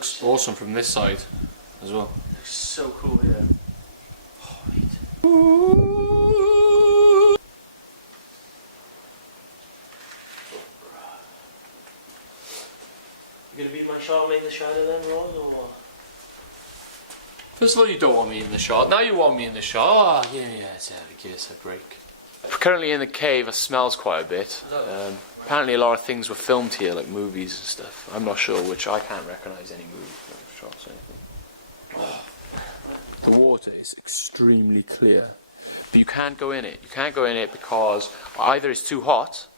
looks awesome from this side as well. Looks so cool here. Oh, mate. You gonna be my shot, make the shadow then, Rod, or what? First of all, you don't want me in the shot. Now you want me in the shot. Oh, yeah, give us a break. We're currently in the cave. It smells quite a bit. Apparently a lot of things were filmed here, like movies and stuff. I'm not sure which. I can't recognise any movie shots or anything. The water is extremely clear. But you can't go in it. You can't go in it because either it's too hot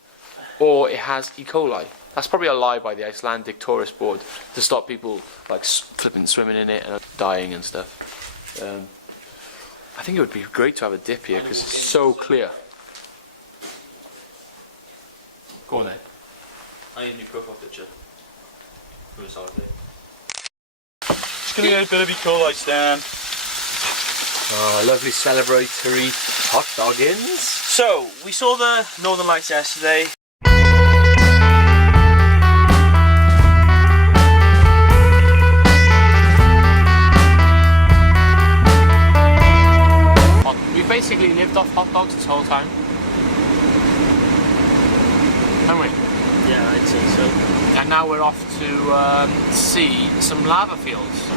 or it has E. coli. That's probably a lie by the Icelandic Tourist Board to stop people like flipping swimming in it and dying and stuff. I think it would be great to have a dip here because it's so clear. Go on then. I need a new profile picture. From this holiday. Just gonna get a bit of E. coli stand. Oh, lovely celebratory hot doggins. So, we saw the Northern Lights yesterday. We basically lived off hot dogs this whole time. Haven't we? Yeah, I'd say so. And now we're off to see some lava fields.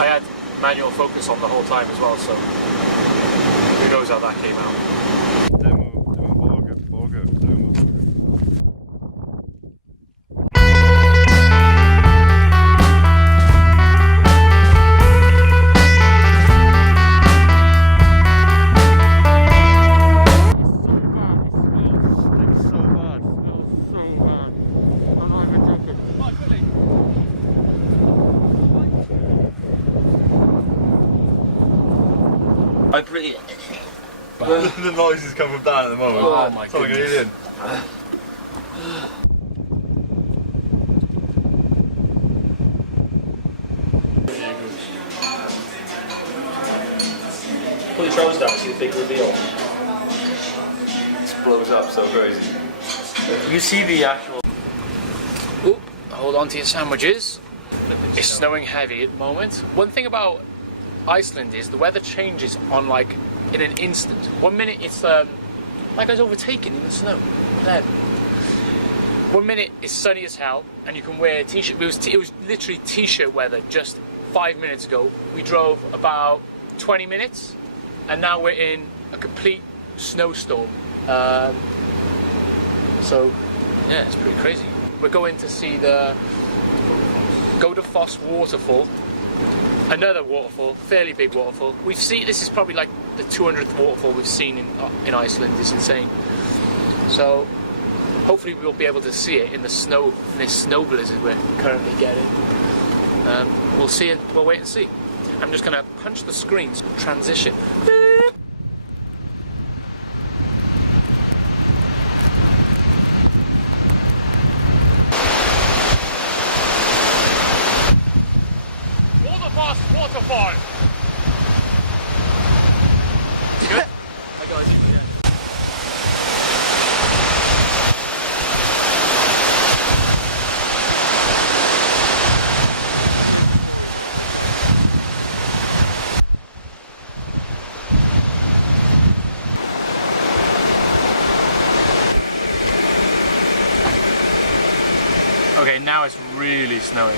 I had manual focus on the whole time as well, so who knows how that came out. Brilliant. The noise is coming down at the moment. Oh my goodness. Pull your trousers down, see the big reveal. This blows up so crazy. You can see the actual... Oop, hold on to your sandwiches. It's snowing heavy at the moment. One thing about Iceland is the weather changes on like in an instant. 1 minute it's like I was overtaken in the snow. Then 1 minute it's sunny as hell and you can wear a t-shirt. It was literally t-shirt weather just 5 minutes ago. We drove about 20 minutes and now we're in a complete snowstorm. So yeah, it's pretty crazy. We're going to see the Godafoss waterfall. Another waterfall, fairly big waterfall. We've seen, this is probably like the 200th waterfall we've seen in Iceland. It's insane. So hopefully we'll be able to see it in the snow, in this snow blizzard we're currently getting. We'll see it, we'll wait and see. I'm just gonna punch the screens, transition. Waterfall. Good? I got you, yeah. Okay, now it's really snowing.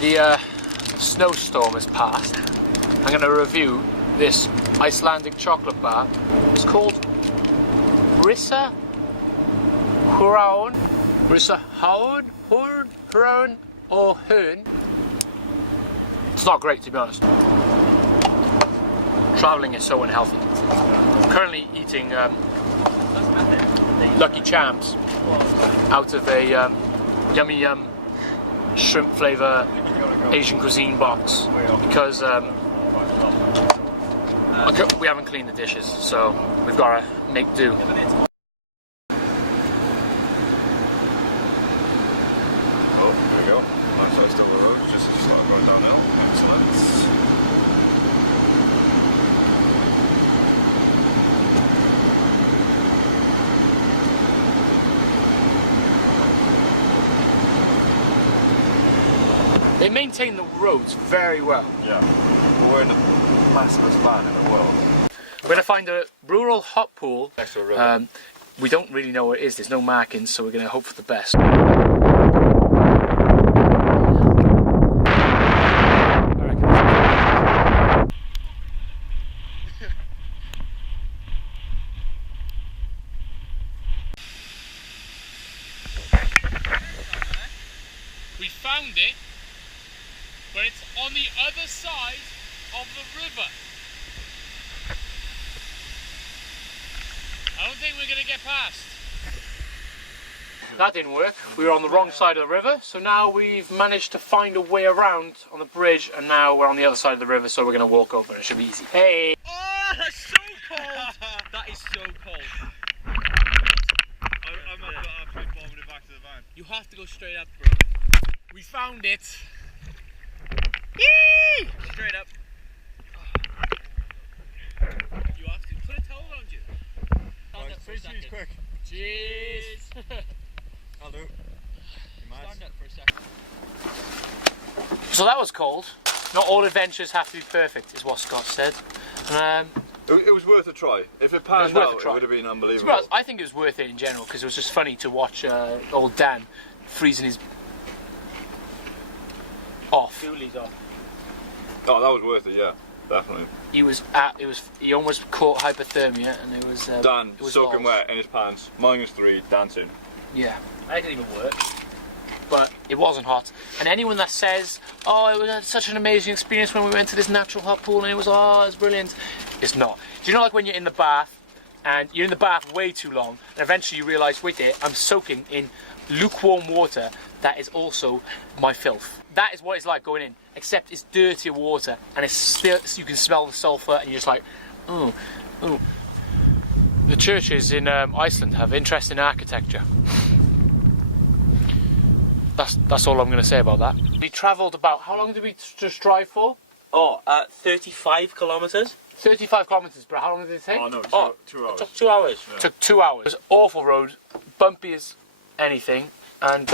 The snowstorm has passed. I'm going to review this Icelandic chocolate bar. It's called Rissa Hraun. Rissa Hraun or Hön. It's not great, to be honest. Travelling is so unhealthy. I'm currently eating Lucky Charms out of a yummy shrimp flavour Asian cuisine box because we haven't cleaned the dishes, so we've got to make do. Oh, there we go. Nice, still the road, just not going downhill. Excellent. They maintain the roads very well. Yeah. We're in the massive van in the world. We're going to find a rural hot pool. Next to a river. We don't really know where it is. There's no markings, so we're going to hope for the best. We found it, but it's on the other side of the river. I don't think we're going to get past. That didn't work. We were on the wrong side of the river, so now we've managed to find a way around on the bridge, and now we're on the other side of the river, so we're going to walk over. It should be easy. Hey! Oh, that's so cold! That is so cold. I'm not absolutely bombing it back to the van. You have to go straight up, bro. We found it! Yee! Straight up. You have to put a towel around you. Stand up for a second. Quick. Cheers! I'll do. Stand up for a second. So that was cold. Not all adventures have to be perfect, is what Scott said. It was worth a try. If it panned worth a out, try. it would have been unbelievable. Well, I think it was worth it in general because it was just funny to watch old Dan freezing his off. Coolies off. Oh, that was worth it, yeah. Definitely. He almost caught hypothermia, and it was Dan, it was soaking balls. wet in his pants, -3, dancing. Yeah, I didn't even work. but it wasn't hot. And anyone that says, "Oh, it was such an amazing experience when we went to this natural hot pool and it was brilliant," it's not. Do you know, like when you're in the bath and you're in the bath way too long, and eventually you realise, wait there, I'm soaking in lukewarm water that is also my filth. That is what it's like going in, except it's dirtier water and it's still, you can smell the sulphur, and you're just like, oh. The churches in Iceland have interesting architecture. That's all I'm going to say about that. We travelled about, how long did we just drive for? 35 kilometres. 35 kilometres, but how long did it take? Oh no, 2 hours. It took 2 hours. It took 2 hours. It was an awful road, bumpy as anything, and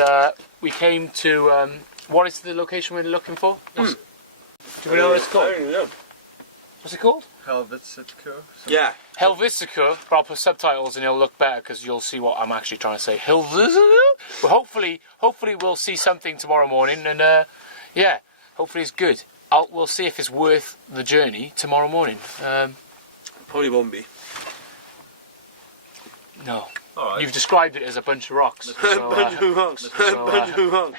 we came to, what is the location we're looking for? Do we know what it's called? I don't know. What's it called? Hvítserkur. Yeah. Hvítserkur, but I'll put subtitles and it'll look better because you'll see what I'm actually trying to say. Hvítserkur. But hopefully we'll see something tomorrow morning, and yeah, hopefully it's good. We'll see if it's worth the journey tomorrow morning. Probably won't be. No. All right. You've described it as a bunch of rocks. So, Bunch of rocks. so, Bunch of rocks.